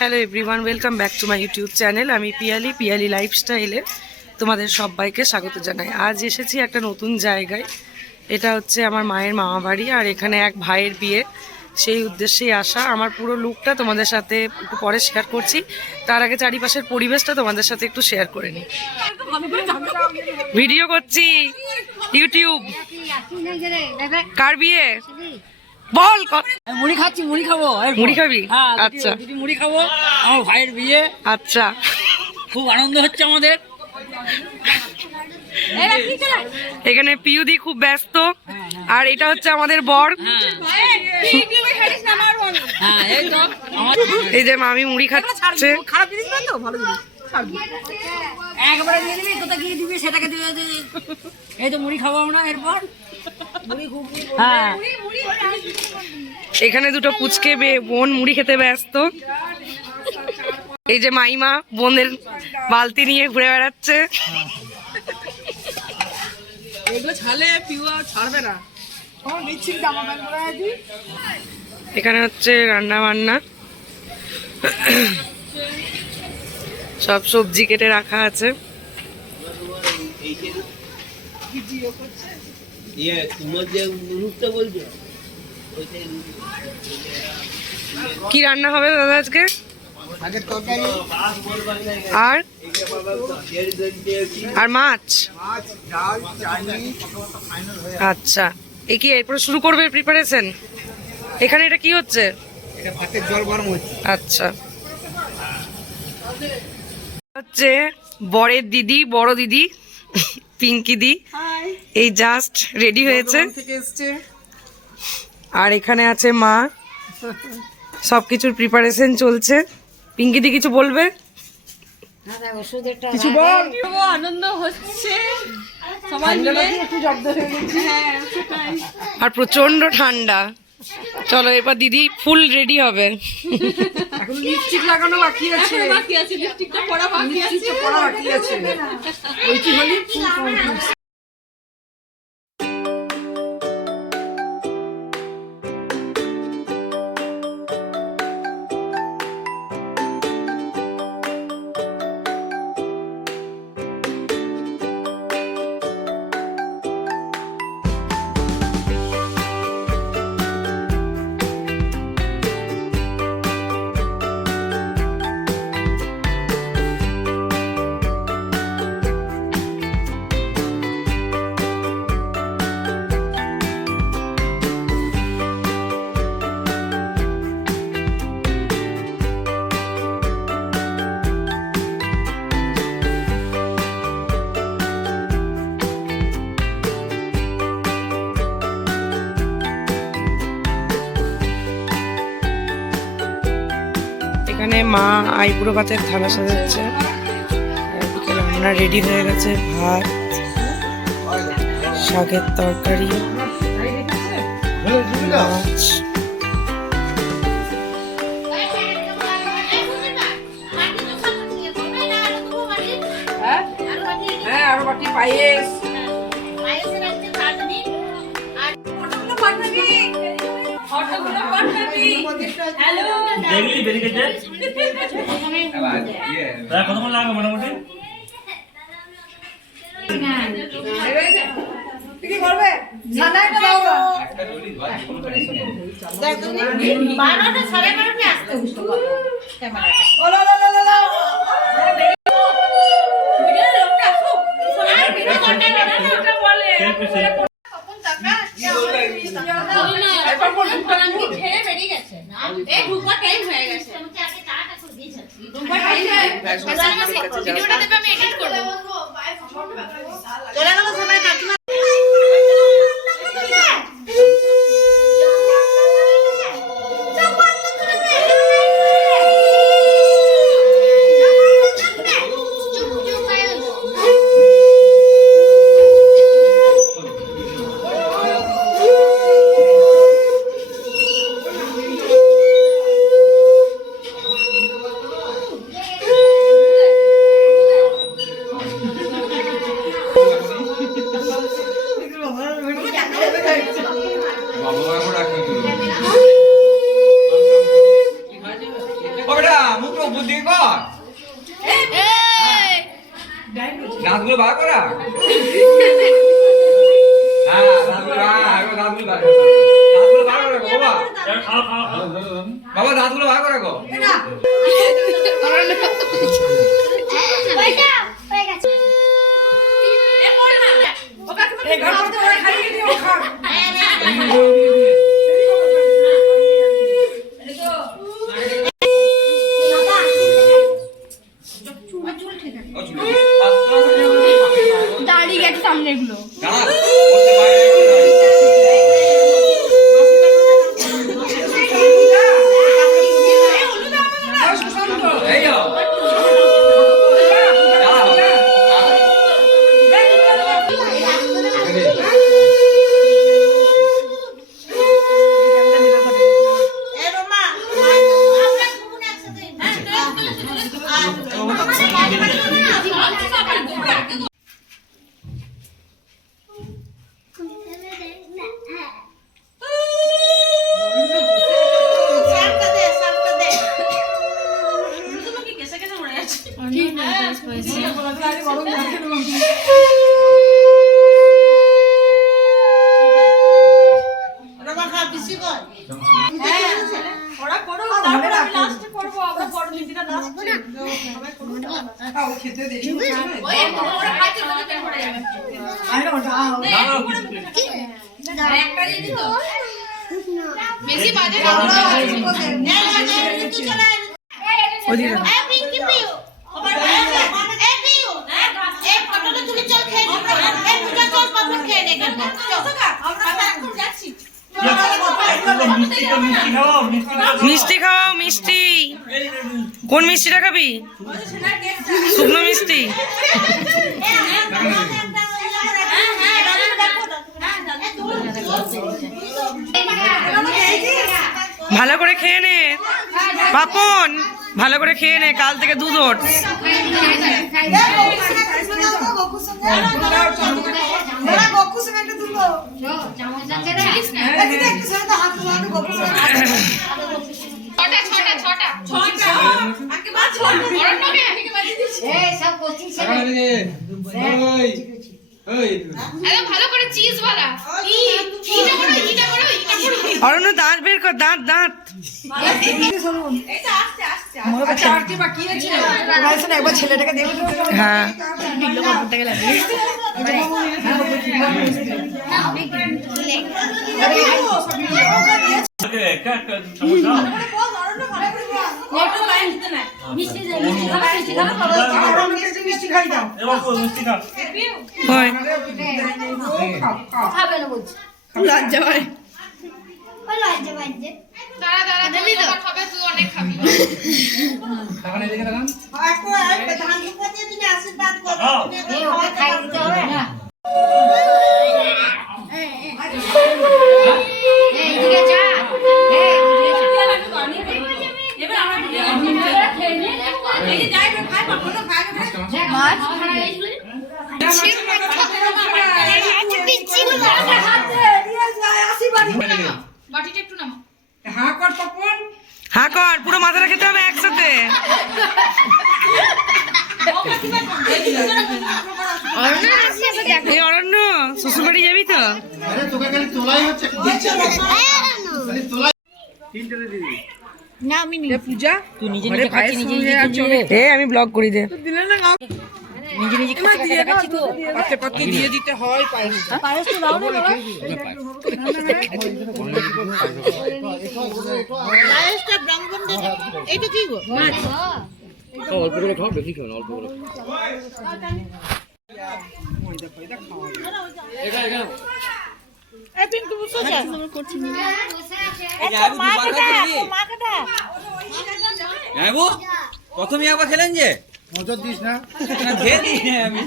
Hello everyone, welcome back to my YouTube channel. আমি পিয়ালি লাইফস্টাইলে তোমাদের সবাইকে স্বাগত জানাই। আজ এসেছি একটা নতুন জায়গায়। এটা হচ্ছে আমার মায়ের মামা বাড়ি, আর এখানে এক ভাইয়ের বিয়ে, সেই উদ্দেশ্যেই আসা। আমার পুরো লুকটা তোমাদের সাথে একটু পরে শেয়ার করছি, তার আগে চারিপাশের পরিবেশটা তোমাদের সাথে একটু শেয়ার করে নিই। ভিডিও করছি, ইউটিউব। কার বিয়ে বল? মুড়ি খাচ্ছি, মুড়ি খাবো। মুড়ি খাবি? আচ্ছা, মুড়ি খাবো। আমার ভাইয়ের বিয়ে, আচ্ছা, খুব আনন্দ হচ্ছে আমাদের। এখানে পিউদি খুব ব্যস্ত, আর এটা হচ্ছে আমাদের বর। এই যে মামি মুড়ি খাচ্ছে। সেটাকে এই তো মুড়ি খাবো আমরা এরপর। এখানে দুটো পুচকে বোন মুড়ি খেতে ব্যস্ত। এই যে মাইমা বোনদের বালতি নিয়ে ঘুরে বেড়াচ্ছে। এখানে হচ্ছে রান্না বান্না, সব সবজি কেটে রাখা আছে। কি রান্না হবে দাদা আজকে? আর মাছ। আচ্ছা, এই কি এরপরে শুরু করবে প্রিপারেশন? এখানে এটা কি হচ্ছে? আচ্ছা, হচ্ছে বরের দিদি, বড় দিদি পিঙ্কি দি, এই জাস্ট রেডি হয়েছে। আর এখানে আছে মা, সবকিছুর প্রিপারেশন চলছে। পিঙ্কি দি কিছু বলবে? কিছু বল। আনন্দ হচ্ছে, সবাই মিলে একটু জব্দ হয়ে গেছে। আর প্রচন্ড ঠান্ডা। চলো এবার দিদি ফুল রেডি হবে। এখন লিপস্টিক লাগানো বাকি আছে, লিপস্টিকটা পরা বাকি আছে। ওইটি হলি ফুল কমপ্লিট। এখানে মা আইবুড়ো ভাতের থালা সাজাচ্ছে। রান্না রেডি হয়ে গেছে, ভাত, শাকের তরকারি, মাছ। আরো বাকি পায়েস। কতক্ষণ লাগবে মোটামুটি? কি করবে? সাদাটা দাও। 12টা 12:30 আসতে হতো ক্যামেরাটা। ওলা লা লা লা লা। ভিডিও লোকটা আসো। সোনার ভিডিও করতে না ওটা বলে। কখন টাকা? এরপর বল আমি ছেড়ে বেরিয়ে গেছে। এই ঢুকবা টাইম হয়ে গেছে। আমি আগে টাকা করে দিয়েছি। ঢুকবা টাইম হয়ে গেছে। ভিডিওটা দেবে, আমি এডিট করব। চলে গেল সময় কাকিমা। বুদ্ধি কর দাঁতগুলো বার করা হ্যাঁ দাঁতগুলো বার করে বাবা বাবা দাঁতগুলো বার করে গো দাঁড়িয়ে গেছে সামনে এগুলো বেশি বাজে মিষ্টি খাও মিষ্টি কোন মিষ্টিটা খাবি শুকনো মিষ্টি ভালো করে খেয়ে নে পাপন ভালো করে খেয়ে নে কাল থেকে দুধ ওঠ ভালো করে চিজ वाला অরণ্য দাঁত বের কর দাঁত দাঁত একবার ছেলেটাকে দেখে হ্যাঁ লজ্জা ভাই হ্যাঁ কর পুরো মাথাটা খেতে হবে একসাথে এই অরণ্য শ্বশুর বাড়ি যাবি তো পূজা তুই নিজে নিজে খাচ্ছিস নিজে আমি ব্লগ করি দে নিজে নিজে খাচ্ছি তো পাতে পাতে দিয়ে দিতে হয় পায়েস তো দাও না পায়েসটা ব্রাহ্মণ দেবে এটা কি গো অল্প করে খাও বেশি খাও না অল্প করে এই পিন্টু বসে যা করছি না প্রথমে একবার খেলেন যে নজর দিস না খেয়ে দিই আমি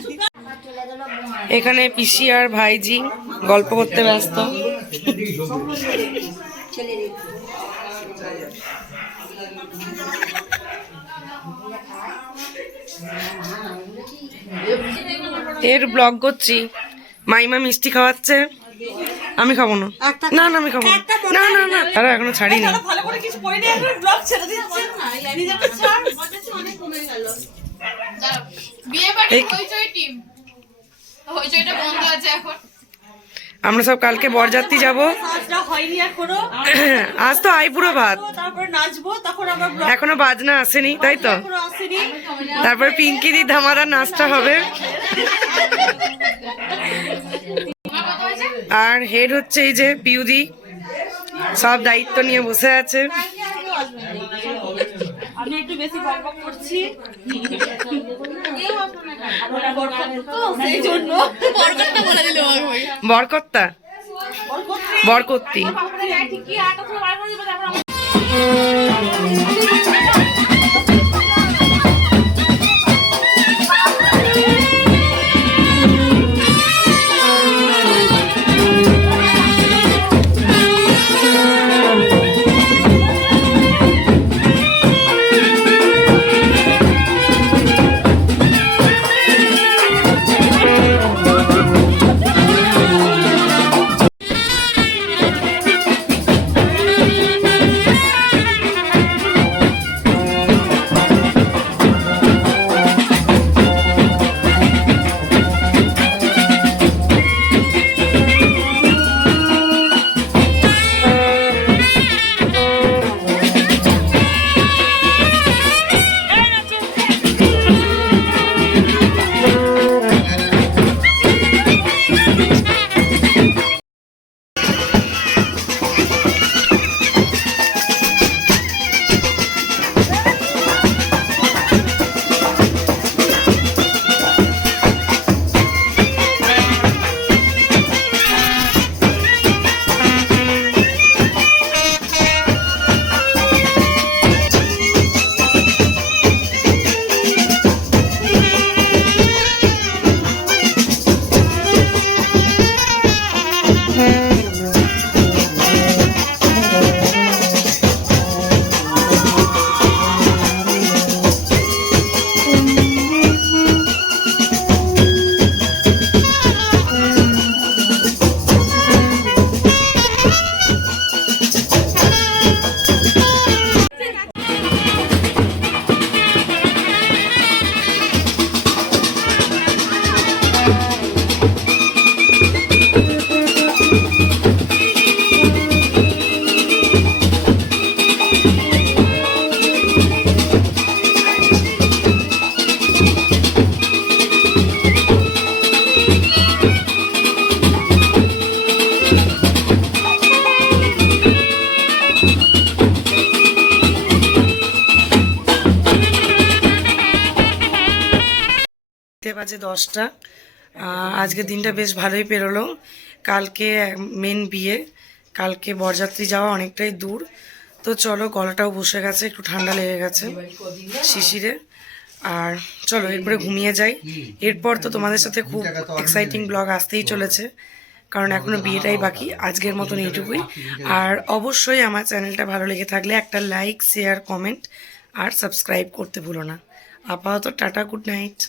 এখানে পিসি আর ভাইজি গল্প করতে ব্যস্ত এর ব্লগ করছি মাইমা মিষ্টি খাওয়াচ্ছে আমি খাবো না না না আমি খাবো না না না তারা এখনো ছাড়িনি ভালো করে কিছু পড়ে নিয়ে ব্লগ ছেড়ে দিচ্ছে এই হইচই টিম হইচইটা বন্ধ আছে এখন আমরা সব কালকে বরযাত্রী যাব। কাজটা হয়নি এখনো, আজ তো আইপুরো ভাত, তারপর নাচবো, তখন আবার ব্লগ এখনো বাজনা আসেনি, তাই তো? এখনো আসেনি। তারপর পিঙ্কি দি ধামাদার নাচটা হবে। আর হেড হচ্ছে এই যে পিউদি, সব দায়িত্ব নিয়ে বসে আছে। আমি একটু বেশি বকবক করছি, সেই জন্য বরকতটা বলে দিল আমাকে ভাই বরকর্তা বরকর্তি। ঠিকই আটা পুরো বার করে দিবে তারপর আমরা বাজে 10টা। আজকে দিনটা বেশ ভালোই পেরোলো। কালকে মেন বিয়ে, কালকে বরযাত্রী যাওয়া অনেকটাই দূর। তো চলো, গলাটাও বসে গেছে, একটু ঠান্ডা লেগে গেছে শিশিরে। আর চলো এরপরে ঘুমিয়ে যাই। এরপর তো তোমাদের সাথে খুব এক্সাইটিং ব্লগ আসতেই চলেছে, কারণ এখনো বিয়েটাই বাকি। আজকের মতন এইটুকুই। আর অবশ্যই আমার চ্যানেলটা ভালো লেগে থাকলে একটা লাইক, শেয়ার, কমেন্ট আর সাবস্ক্রাইব করতে ভুলো না। আপাতত টাটা, গুড নাইট।